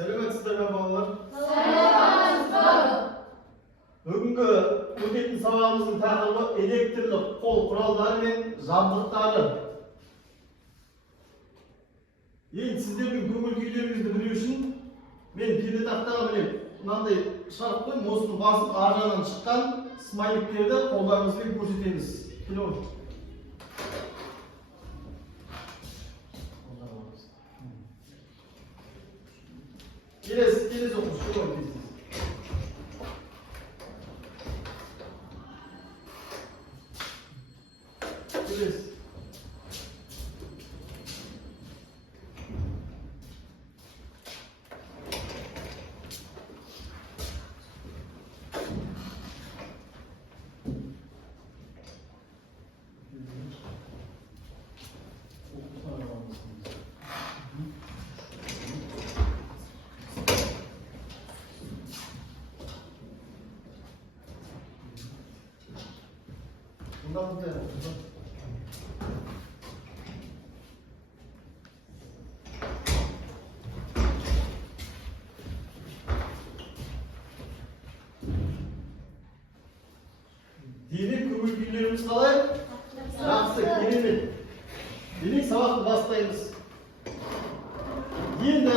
Сәлеметсіздер ме балалар? Сәлеметсіздер. Бүгінгі өтетін сабағымыздың тақырыбы электрлік қол құралдары мен жабдықтары. Енді сіздердің көңіл күйлеріңізді білу үшін мен пернетақтаға мынандай шарт қойып, осыны басып ар жағынан шыққан смайликтерді қолдарыңызбен көрсетеміз. Келесі оқушы көмектесіз. Келесі. Демек көңіл күйлеріміз қалай? Жақсы, керемет. Демек сабақты бастаймыз. Енді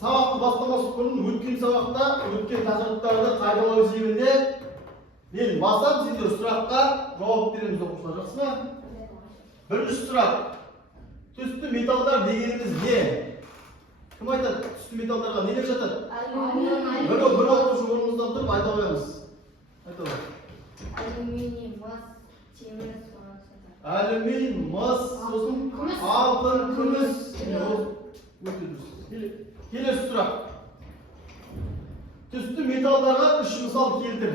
сабақты бастамас бұрын өткен сабақта өткен тақырыптарды қайталау есебінде мен басам, сендер сұраққа жауап береміз оқушылар, жақсы ма? Бірінші сұрақ. Түсті металдар дегеніміз не? Кім айтады? Түсті металдарға нелер жатады? Бір оқушы орнымыздан тұрып айта қоямыз. Айта қоямыз. Алюминий, мыс, темір, алюминий, мыс, сосын алтын, күміс. Өте дұрыс. Келесі сұрақ. Түсті металдарға үш мысал келтір.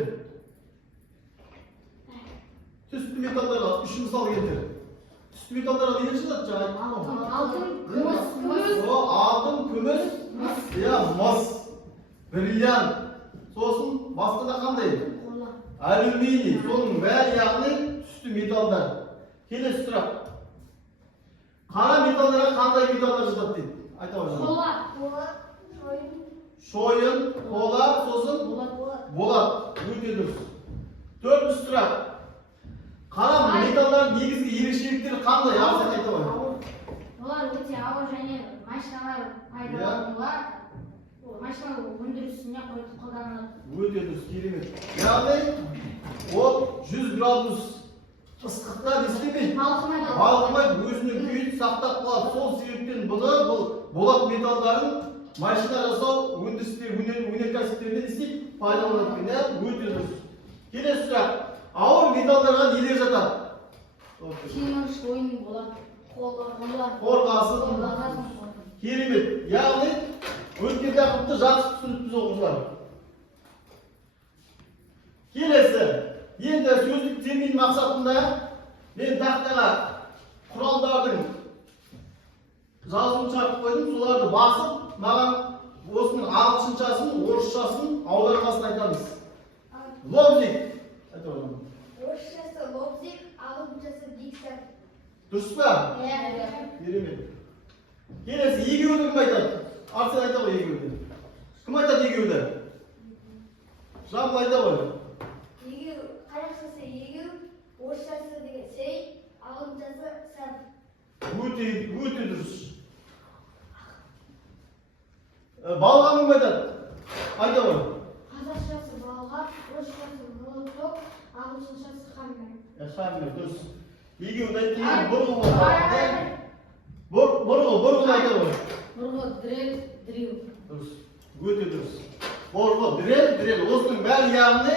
Түсті металдарға үш мысал келтір. Түсті металдарға нелер жатады? алтын, күміс, алтын, күміс, мыс, бриллиант. Сосын басқа да қандай? Алюминий, соның бәрі яғни түсті металдар. Келесі сұрақ. Қара металдарға қандай металдар жатады дейді? Айта қойыңыз. Шойын, қола, сосын болат. Өте дұрыс. Төртінші сұрақ. Қара металдардың негізгі ерекшеліктері қандай? Арзан айта қойыңыз. Олар өте ауыр және машиналар пайдаланылады. Машина өндірісіне қолданылады. Өте дұрыс, керемет. Яғни ол 100 градус ыстықта не істемейді? Балқымайды, өзінің күйін сақтап қалады. Сол себептен бұл болат металдарын машина жасау өнеркәсіптерінде не істейді? Пайдаланады. Өте дұрыс. Келесі сұрақ. Ауыр металдарға нелер жатады? Темір, шойын, болат, қорғасын. Керемет. Яғни өткен тақырыпты жақсы түсініппіз оқушылар. Келесі, енді сөздік термин мақсатында мен тақтаға құралдардың жазуын шығарып қойдым. Соларды басып, маған осының ағылшыншасын, орысшасын, аудармасын айтамыз. Лобзик. Орысшасы лобзик, ағылшыншасы диктор. Дұрыс па? Керемет. Келесі, егеуді кім айтады? Арсен айта ғой егеуді. Кім айтады егеуді? Жамбыл айта ғой. Егеу, қазақшасы егеу, орысшасы деген сей, ағылшыншасы сән. Өте дұрыс. Балға кім айтады? Айта ғой. Қазақшасы балға, орысшасы молоток, ағылшыншасы хаммер. Хаммер, дұрыс. Егеуді айтты, бұрғы айта ғой. Бұрғы, дрель, дрил. Дұрыс. Өте дұрыс. Бұрғы, дрель. Осының бәрі яғни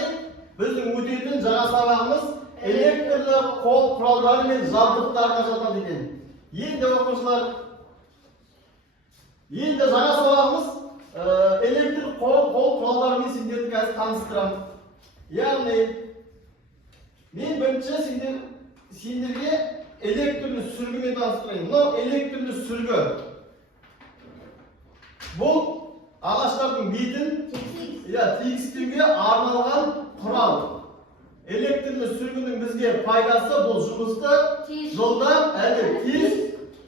біздің өтетін жаңа сабағымыз электрлі қол құралдары мен жабдықтарға жатады екен. Енді оқушылар, енді жаңа сабағымыз электрлі қол құралдарымен сендерді қазір таныстырамын. Яғни мен бірінші сендерге электрлі сүргімен таныстырайын. Мынау электрлі сүргі. Бұл ағаштардың бетін тегістеуге арналған құрал. Электрлі сүргінің бізге пайдасы бұл жұмысты жылдам әрі тез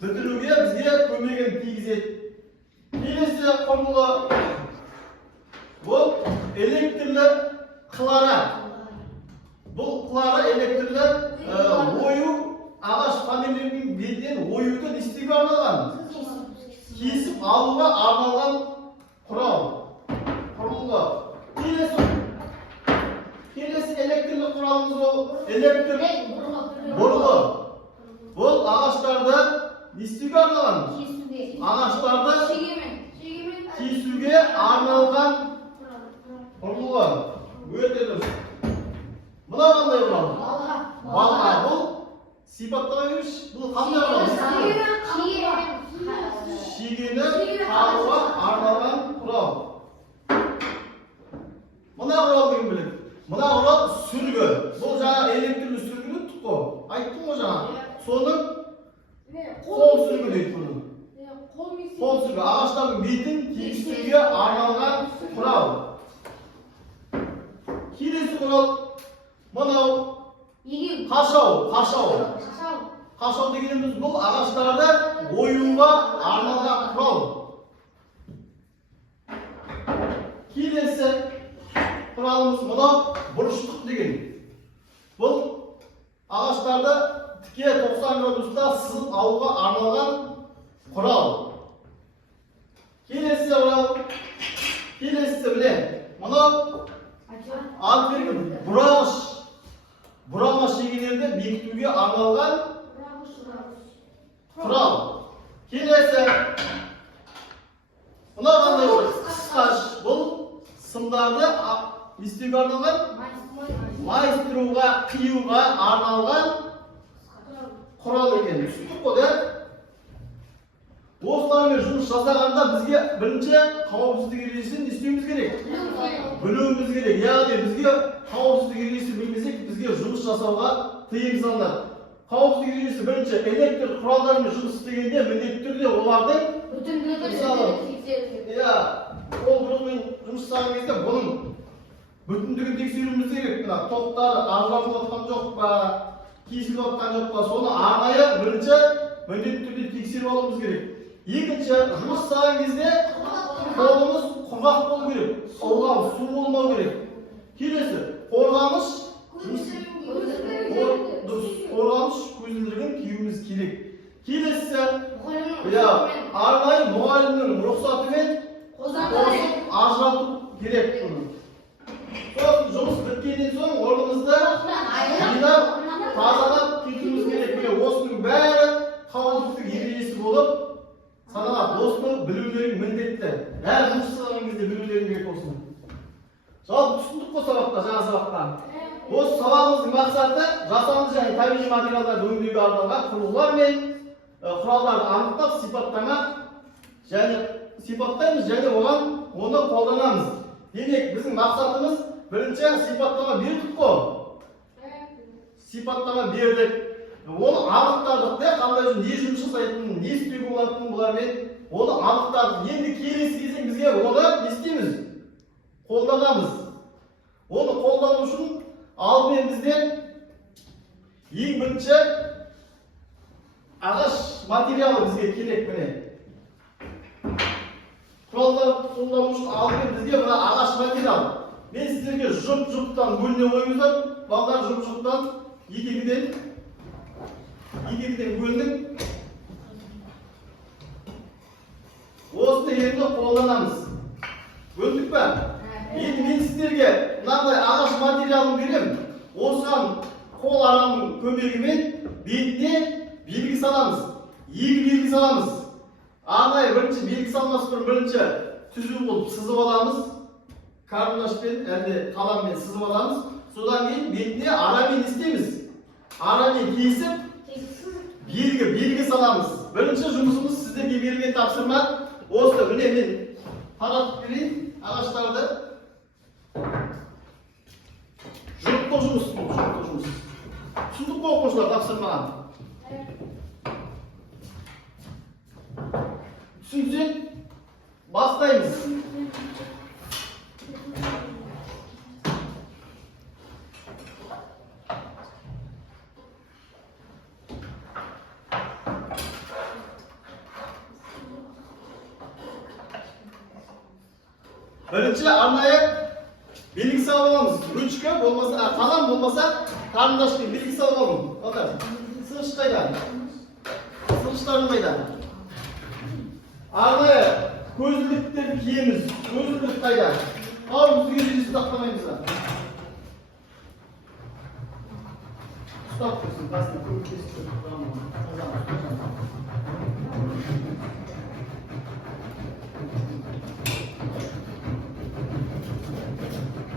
бітіруге бізге көмегін тигізеді. Келесі құрылғы Кылара. Бұл кылара электрлер ою ағаш панелерінің бетінен оюды не істеуге арналған? Кесіп алуға арналған құрал. Құрылғы. Келесі электрлі құралымыз ол электр бұрғы. Бұл ағаштарды не істеуге арналған? Ағаштарды кесуге арналған құрылғы. Өте дұрыс. Мына қандай құрал? Балға. Бұл сипаттама берші. Бұл қандай құрал? Шегені қағуға арналған құрал. Мына құрал деген біледі. Мына құрал сүргі. Бұл жаңа электрлі сүргіні тұқы. Айттым ғой жаңа. Соның қол сүргі дейді бұны. Қол сүргі. Ағаштардың бетін тегістіруге арналған құрал. Келесі құрал мынау қашау. Қашау дегеніміз бұл ағаштарды оюға арналған құрал. Келесі құралымыз мынау бұрыштық деген. Бұл ағаштарды тіке 90 градуста сызып алуға арналған құрал. Келесі құрал. Келесі біле. Мынау бұрама шегелерді бекітуге арналған құрал. Келесі мына қандай қысқаш. Бұл сымдарды істеуге арналған, майыстыруға, қиюға арналған құрал екен. Түсіндік қой, да? Осылармен жұмыс жасағанда бізге бірінші қауіпсіздік ережесін істеуіміз керек. Білуіміз керек. Яғни бізге қауіпсіздік ережесін білмесек, бізге жұмыс жасауға тыйым салынады. Қауіпсіздік ережесі бірінші электр құралдарымен жұмыс істегенде міндетті түрде олардың ол құралмен жұмыс жасаған кезде бұның бүтіндігін тексеруіміз керек. Тоқтар ажыратылып жатқан жоқ па, кесіліп жатқан жоқ па, соны арнайы бірінші міндетті түрде тексеріп алуымыз керек. Екінші, жұмыс жасаған кезде қолымыз құрғақ болу керек, суға су болмау керек. Келесі, қорғаныш көзілдірігін киюіміз керек. Келесі, арнайы мұғалімнің рұқсатымен ажырату керек бұны. Сосын жұмыс біткеннен соң орнымызды жинап, тазалап кетуіміз керек. Осының бәрі қауіпсіздік ережесі болып саналады. Осыны білулерің міндетті. Әр жұмыс жасаған кезде білулерің керек осыны. Жалпы түсіндік қой сабақта, жаңа сабақта. Осы сабағымыздың мақсаты жасанды және табиғи материалдарды өңдеуге арналған құрылғылар мен құралдарды анықтап, сипаттаймыз және оны қолданамыз. Демек, біздің мақсатымыз бірінші сипаттама бердік қой. Сипаттама бердік. Оны анықтадық, қандай не жұмыс жасайтынын, не істеуге болатынын бұлармен оны анықтадық. Енді келесі кезең бізге оны не істейміз? Қолданамыз. Оны қолдану үшін алдымен бізде ең бірінші ағаш материалы бізге керек. Міне құралдарды қолдану үшін алдымен бізге мына ағаш материал. Мен сіздерге жұп-жұптан бөліне қойыңыздар. Балдар жұп-жұптан екегіден бөлініп осыны енді қолданамыз. Бөлдік па? Енді мен сіздерге мынандай ағаш материалын берем. Осыған қол арамның көмегімен бетіне белгі саламыз. Екі белгі саламыз. Арнайы бірінші белгі салмас бұрын бірінші түзу қылып сызып аламыз. Карандашпен әлде қаламмен сызып аламыз. Содан кейін бетіне арамен істейміз. Арамен кесіп белгі саламыз. Бірінші жұмысымыз сіздерге берген тапсырма осы. Міне мен таратып берейін ағаштарды. Жұптық жұмыс. Түсіндік қой оқушылар тапсырмаған? Түсінсек бастаймыз. Бірінші арнайы Белгі салып аламыз. Ручка болмаса, қалам болмаса, қарындашпен белгі салып аламыз. Отыр. Сыныш қайда? Сыныштарың қайда? Арнайы көзілдіктер киеміз. Көзілдік қайда? Ал бізге жүзді тақтамаймыз ба? Ұстап тұрсын, қасына көмектесіп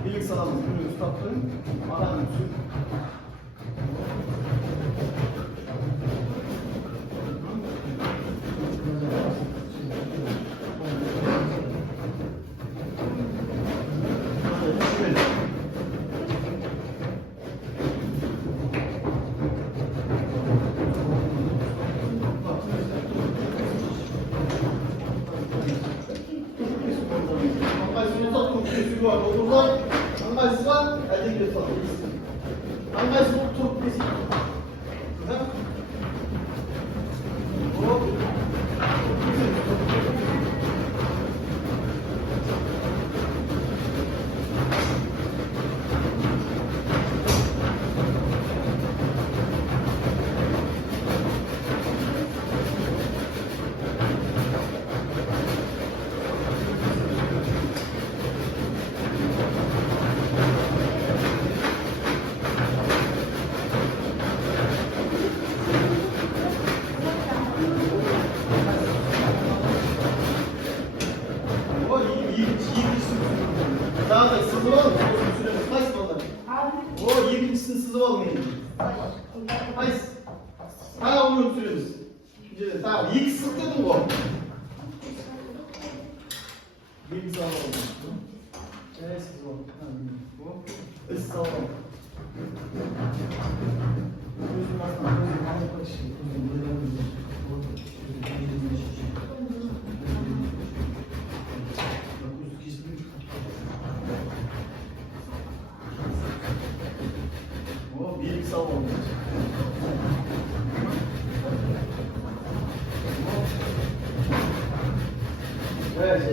белгі саламыз. Біреу ұстап тұрын, ағаның түсін. Аңғайсызға әдемі салып. Аңғайсыз тұрып кесейін. Daha da sızı var mı? Süremiz kaç oldu? O 20'sini sızı var mı? Kaç? Kaç oluyor süremiz? Tamam, 2 sızı dedim bu. 1 sağ oldu. Evet, sızı oldu. Bu. 3 sağ oldu. Gözüm aslında, gözüm anlık bakışı. O bir sağ olmuş. Evet,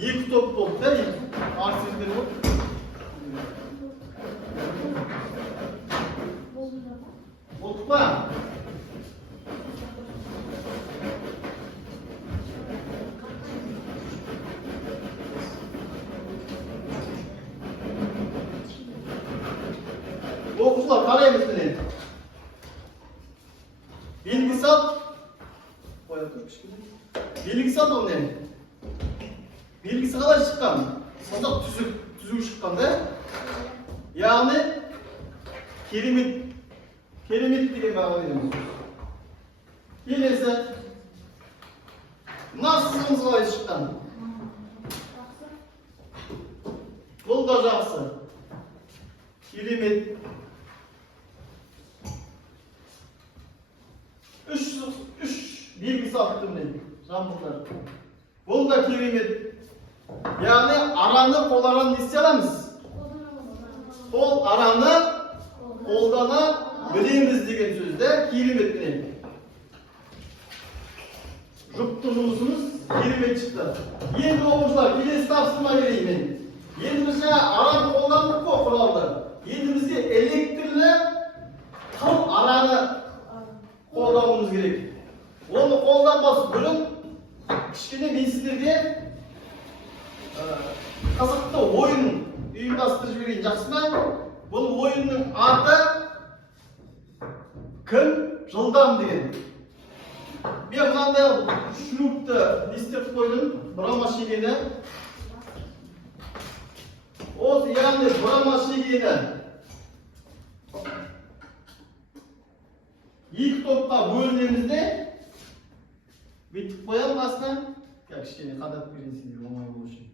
İyi top top değil. Arsızları bu. Mutlu. Okuzlar karaya mısın? Bilgisal. Bilgisal mı ne? Bilgisi қалай шыққан? Сандық түзу шыққан, да? Яғни керемет деген баға береміз. Келесі мына сызығымыз қалай шыққан? Бұл да жақсы. Керемет. Үш белгісі алып түрінен жамбылдар. Бұл да керемет. Яғни араны қол араны не істей аламыз? Қол араны қолдана білеміз деген сөзді керемет міне. Жұпты жұмысымыз керемет шықты. Енді оқушылар келесі тапсырма берейін мен. Енді біз араны қолдандық қой құралды. Енді бізде электрлі тым араны қолдануымыз керек. Оны қолданбас бұрын кішкене мен сіздерге қызықты ойын ұйымдастырып жіберейін, жақсы ма? Бұл ойынның аты кім жылдам деген. Мен мынандай шурупты істеп қойдым, бұрама шегені. Осы яғни бұрама шегені екі топқа бөлінеміз де бүйтіп қоямын астына. Кішкене қадап бересіңдер оңай болу үшін.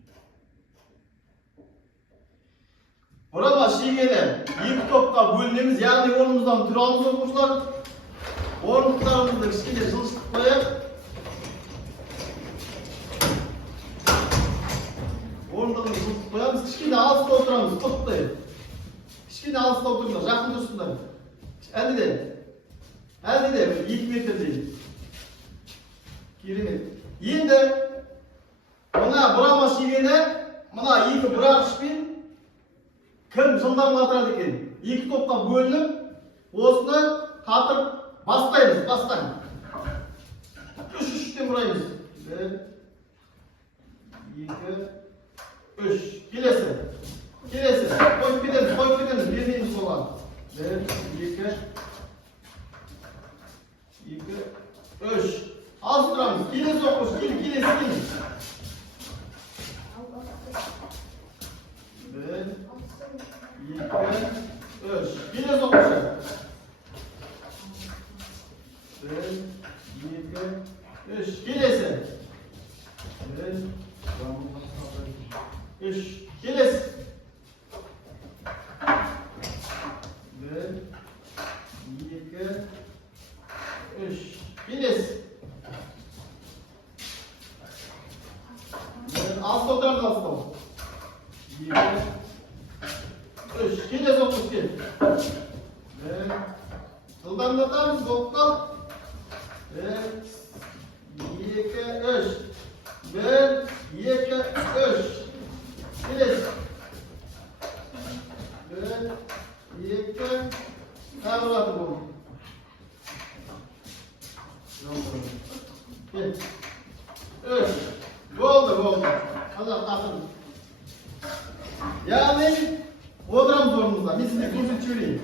Бұрама шегені екі топқа бөлінеміз, яғни орнымыздан тұрамыз оқушылар. Орындықтарымызды кішкене жылжытып қояйық. Орындығымызды жылжытып қоямыз. Кішкене алыста отырамыз, тоқтай. Кішкене алыста отырыңдар, жақын тұрсыңдар. Әлде де 2 метрдей. Керемет. Енді мына бұрама шегені, мына екі бұрағышпен кім жылдам қатырады екен? Екі топқа бөлініп, осыны қатырып бастаймыз, бастан. 3-3-тен бұраймыз. 1, 2, 3. Келесі. Қойып кетеміз, бермейміз соған. 1, 2, 3. Алыс тұрамыз. Келесі оқыш, келесі. 1, 2, 3. Келесі оқышы. 1, 2, 3. Келесі. 1, 3. Келесі. 1, 2, 3. Келесі. Алыс отырамыз, алыста. 2, 3. Келесі оқыш кел. 1. Жылдамдатамыз, болып қал. 1, 2, 3. 1, 2, 3. Келесі. 1, 2. Тағы батыр болды. Кел. 3. Болды. Қазақ тақыр. Яғни, отырамыз орнымызда. Мен сізге көрсетіп жіберейін.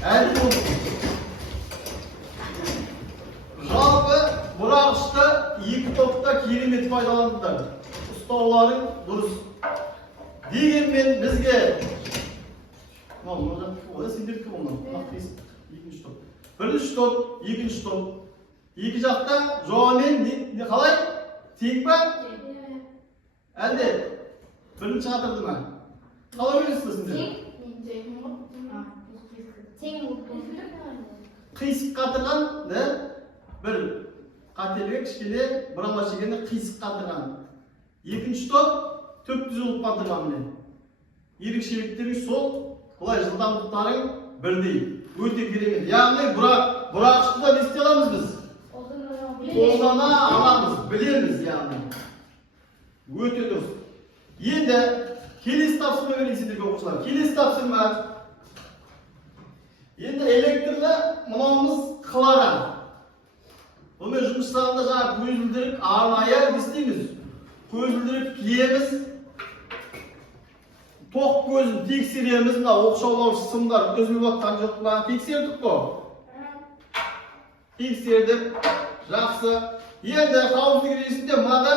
Әлі болды. Жалпы бұрағышты екі топта керемет пайдаландыңдар. Ұстауларың дұрыс. Дегенмен бізге сендердікі болмады. Екінші топ. Бірінші топ, екінші топ. Екі жақта жауамен қалай? Тең ба? Әлде бірінші қатырды ма? Қалай ойлайсыздар сендер? Тең. Қисық қатырған, бір қателігі кішкене бұрама шегені қисық қатырған. Екінші топ төп түзіліп қатырған мен. Ерекшеліктерің сол, бұлай жылдамдықтарың бірдей. Өте керемет. Яғни бұрағышты да не істей аламыз біз? Қолдана аламыз, білеміз яғни. Өте дұрыс. Енді келесі тапсырма берейін сендерге оқушылар. Келесі тапсырма. Енді электрлі мынауымыз қылара. Бұмен жұмыс жасағанда жаңа көзілдірік арнайы не істейміз? Көзілдірік киеміз. Тоқ көзін тексереміз. Мына оқшаулаушы сымдар үзіліп жатқан жоқ па? Тексердік қой. Тексердік. Жақсы. Енді қауіпсіздік режимінде мынада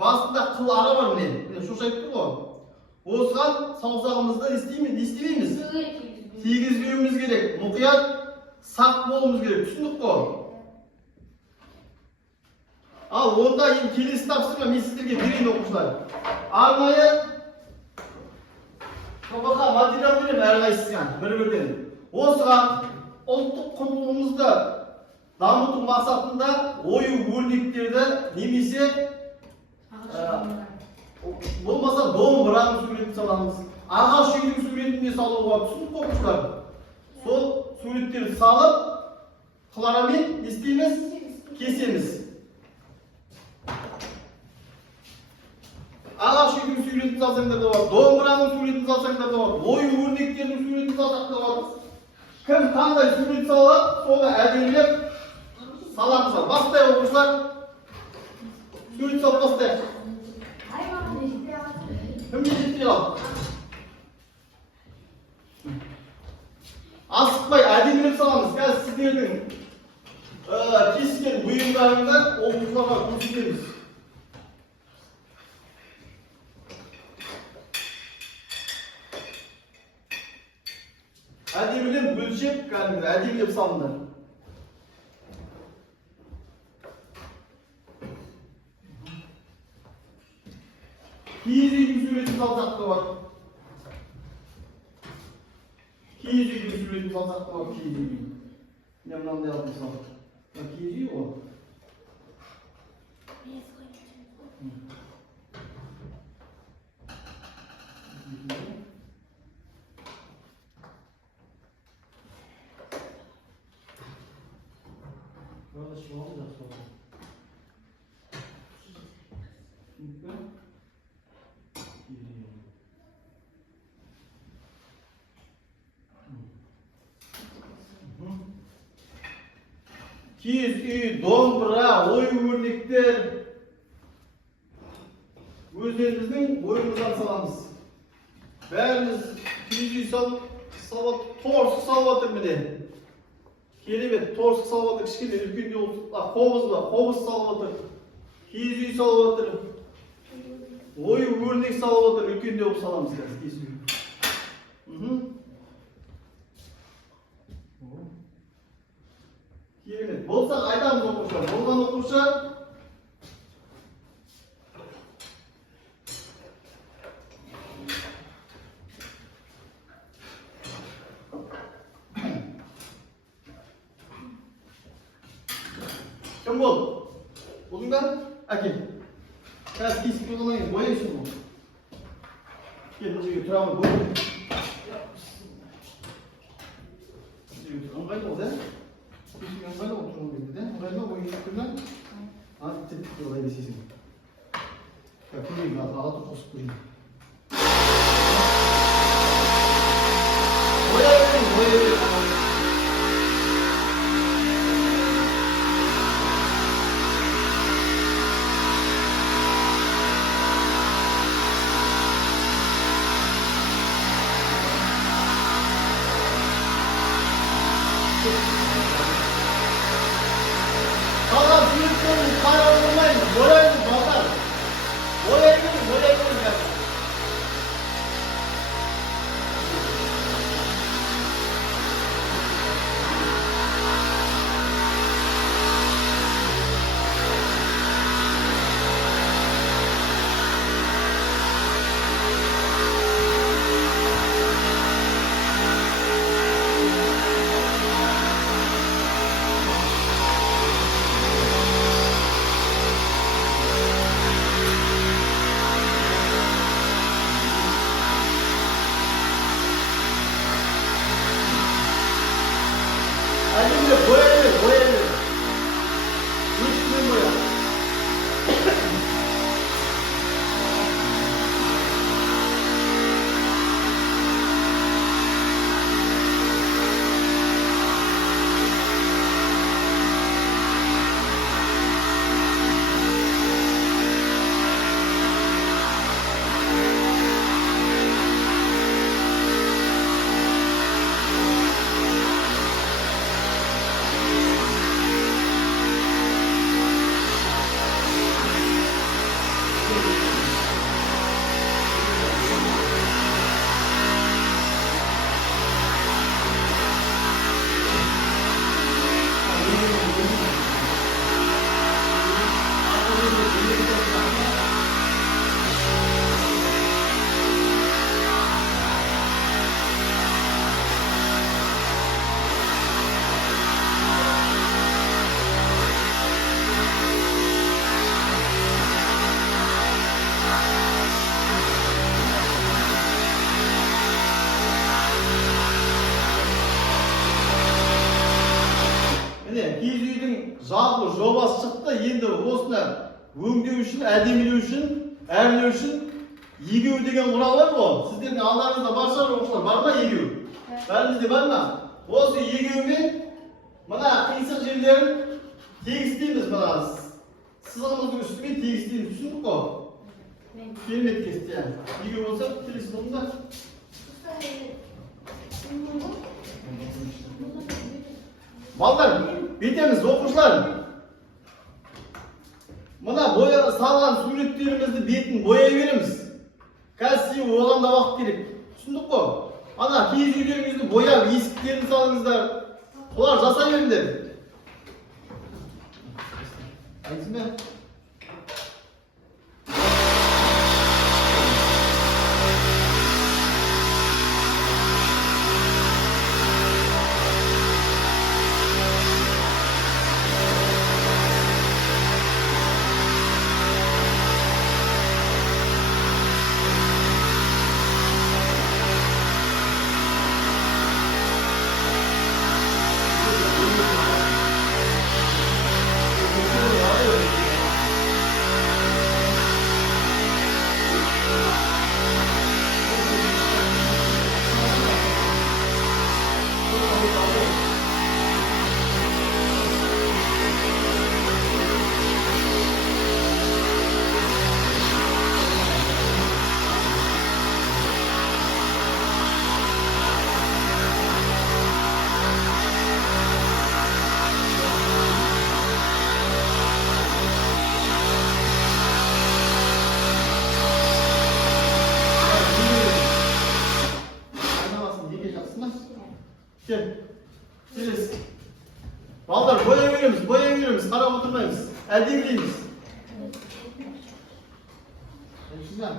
басында қылары бар мен. Шошайтты ғой. Осыған саусағымызды не істемейміз? Тигізбеуіміз керек. Мұқият сақ болуымыз керек. Түсіндік қой. Ал онда енді келесі тапсырма мен сіздерге берейін оқушылар. Арнайы тобаға материал беремін әрқайсысына бір-бірден. Осыған ұлттық құндылығымызды дамыту мақсатында ою-өрнектерді немесе болмаса домбыраның суретін саламыз. Ағаш үйдің суретіне салуға түсініп оқушылар. Сол суреттерді салып, қыларамен не істейміз? Кесеміз. Ағаш үйдің суретін салсаңдар да болады, домбыраның суретін салсаңдар да болады, ою-өрнектердің суретін салсақ да болады. Кім қандай сурет салады, соны әдемілеп саламыздар. Бастай оқушылар. Сурет салып бастайық. Кімге жетпей қалды? Асықпай әдемілеп саламыз. Қазір сіздердің кескен бұйымдарыңды оқушыларға көрсетеміз. Әдемілеп бөлшек, кәдімгі әдемілеп салыңдар. Киіз үйдің суретін салсақ та бар. Киіз үйдің суретін салсақ та бар, киіз үйдің. Мен мынандай алып мысалы. Киіз үй ғой. Киіз үй, домбыра, ою-өрнектер өздеріміздің бойымыздан саламыз. Бәріміз киіз үй салып, торсық салып отыр міне. Керемет, торсық салып отыр, кішкене үлкенде қобыз ба, қобыз салып отыр. Киіз үй салып отыр. Ою-өрнек салып отыр, үлкенде болып саламыз қазір киіз үй. Керемет. Болсақ айтамыз оқушылар. Болған оқушы кім бол? Болдыңдар? Әкел. Қазір кесіп болғаннан кейін бояйсың бұл. Кел, бұл жерге тұрамын. Ыңғайлы ол, да? Ыңғайлы ол тұрған кезде, да? Ыңғайлы ол ойын тетіп олай десесің. Көрейін, аға тұр қосып көрейін. Бояйын. Қалған сүйектерін қайрылмайын, бояйын, батар. Бояйын. Әдемі бояйын. Өшімен боя. Киіз үйдің жалпы жобасы шықты. Енді осыны өңдеу үшін, әдемілеу үшін, әрлеу үшін егеу деген құрал бар ғой. Сіздердің алдарыңызда бар шығар оқушылар, бар ма егеу? Бәрімізде бар ма? Осы егеумен мына қиысық жерлерін тегістейміз. Мына сызығымыздың үстімен тегістейміз. Түсіндік қой? Керемет кесті. Егеу болса келесі болыңдар. Балдар, бетеміз оқушылар. Мына боя салған суреттерімізді бетін бояй береміз. Красиво болғанда уақыт керек. Түсіндік қой? Ана киіз үйлеріңізді бояп, есіктерін салыңыздар. Солар жасай беріңдер. Айтсын ба? Gel. Geliriz. Balдар boya veriyoruz. Karab oturmayız. Elde bileyimiz. Hepsinden.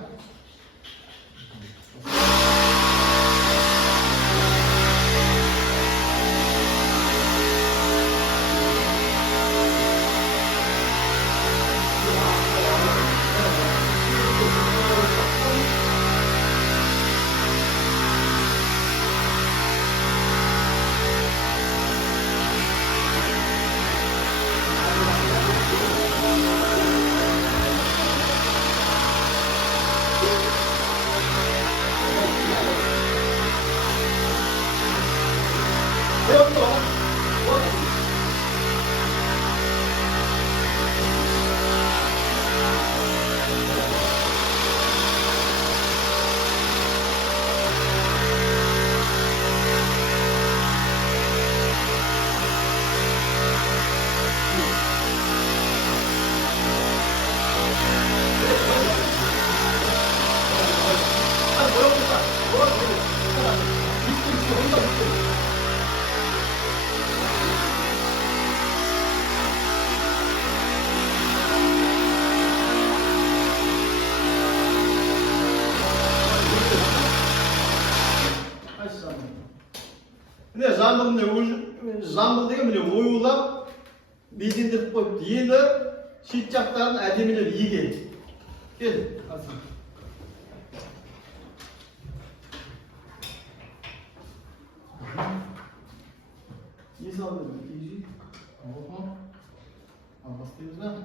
Міне жамбыл деген міне оюлап безендіріп қойыпты. Енді шет жақтарын әдемілеп егеді. Кел, Асан. Не салды? Киіз үй. Ал бастаймыз ба?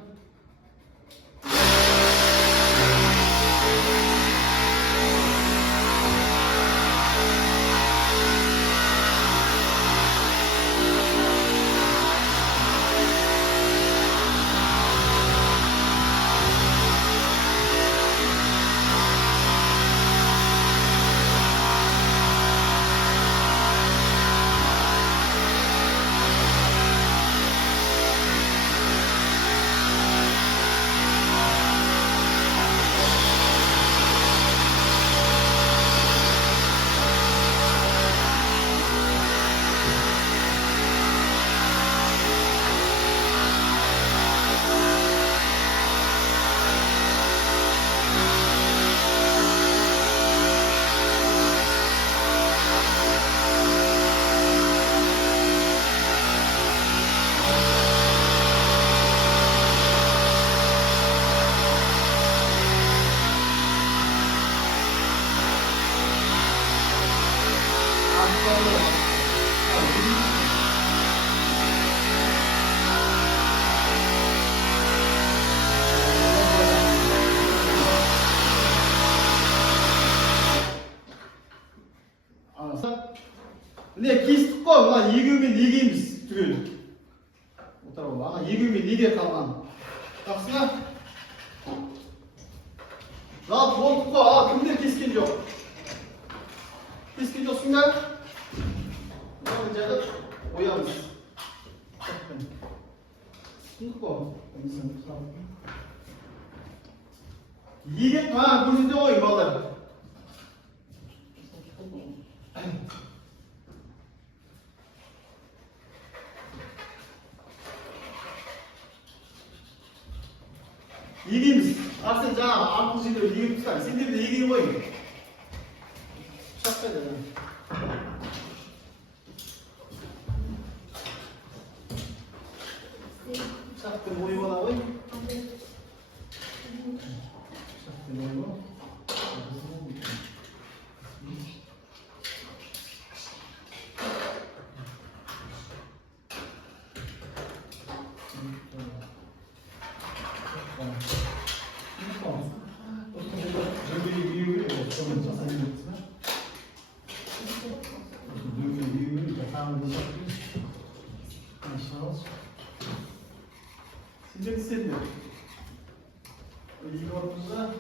Міне кестік қой, мына егеумен егейміз түгел. Отыр ана егеумен еге қалған. Жақсы ма? Жалпы болдық қой, кімдер кескен жоқ? Кескен жоқсың ба? Жағып оямыз. 거. 이게 다 무슨 거 이거다. 이김 학생자 아프시도 이김 비슷한 생기도 이김 뭐이? 시작해야 시작해 뭐이고 나오이? 시작해 뭐이고? Since Sydney, you got that?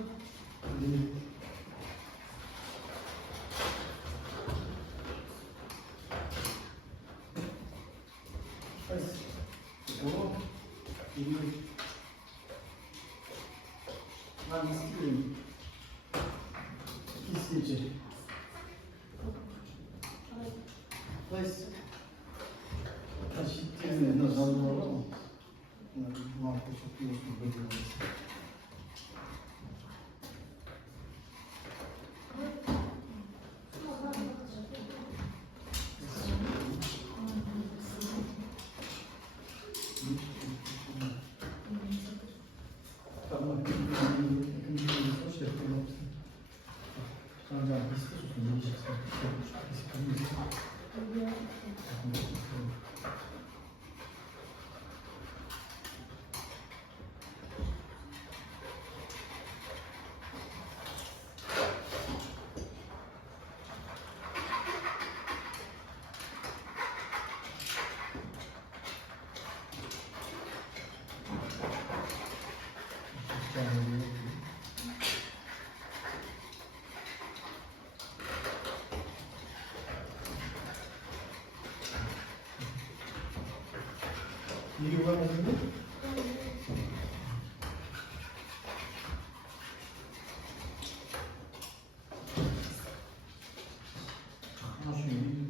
이게 뭐가 되는데? 하나씩.